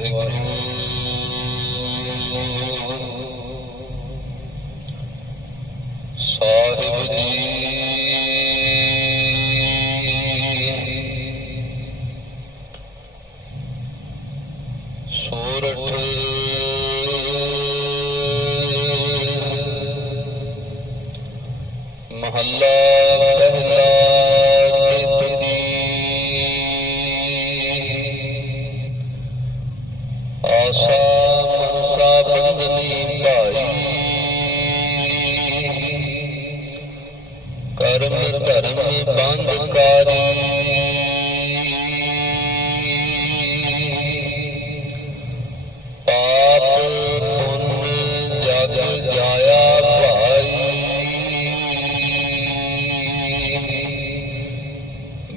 ਵਾਹਿਗੁਰੂ। ਸਾਹਿਬ ਮਹੱਲਾ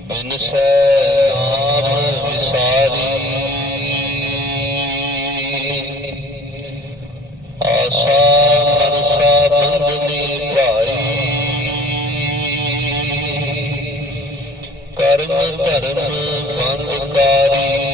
ਬਿਨਸੈ ਨਾਮ ਵਿਸਾਰੀ ਆਸਾ ਮਨਸਾ ਬੰਦਨੀ ਭਾਈ। ਕਰਮ ਧਰਮ ਬੰਦਕਾਰੀ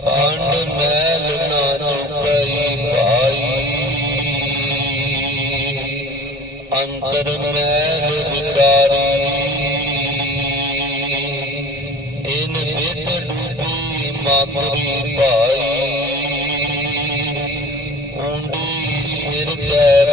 ਪਾਖੰਡ ਮੈਲ ਨਾ ਚੁਕਈ ਭਾਈ। ਅੰਤਰ ਮੈਲ ਵਿਕਾਰੀ। ਇਨ ਵਿਤ ਡੂਬੀ ਮਾਕਰੀ ਭਾਈ। ਉਂਡੀ ਸਿਰ ਕੈ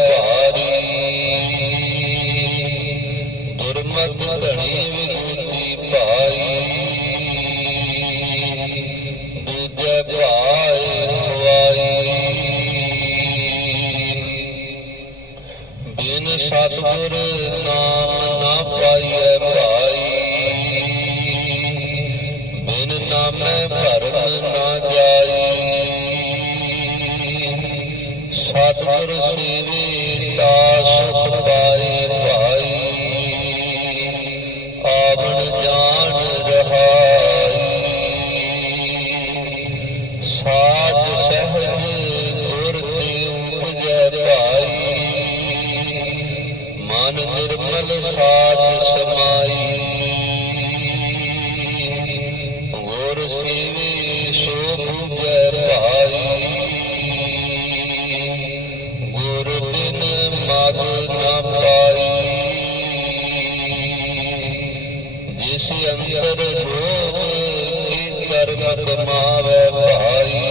ਮਨ ਸਾਥ ਸਮਾਈ। ਗੁਰ ਸੇਵੇ ਸੋ ਪੂਜੈ ਭਾਈ। ਗੁਰ ਬਿਨ ਮਗ ਨਾ ਪਾਈ। ਜਿਸ ਅੰਦਰ ਲੋਭ ਕੀ ਕਰਮ ਕਮਾਵੇ ਭਾਈ।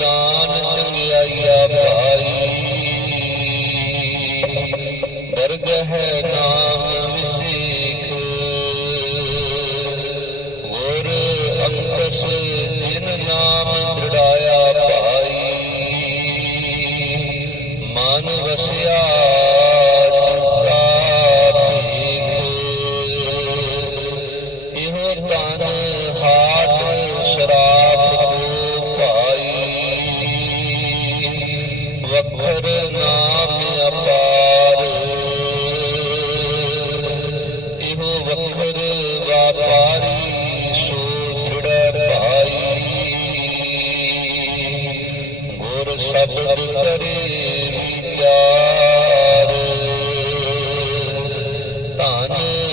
ਦਾਨ ਚੰਗਿਆਈਆ ਭਾਈ। ਦਰਗਹ ਨਾਮ ਵਿਸੇਖ। ਗੁਰ ਅੰਕਸ ਵਖਰ ਵਾਪਾਰੀ ਸੋ ਜੁੜੈ ਭਾਈ। ਗੁਰ ਸ਼ਬਦ ਕਰੇ ਵਿਚਾਰ। ਧਨ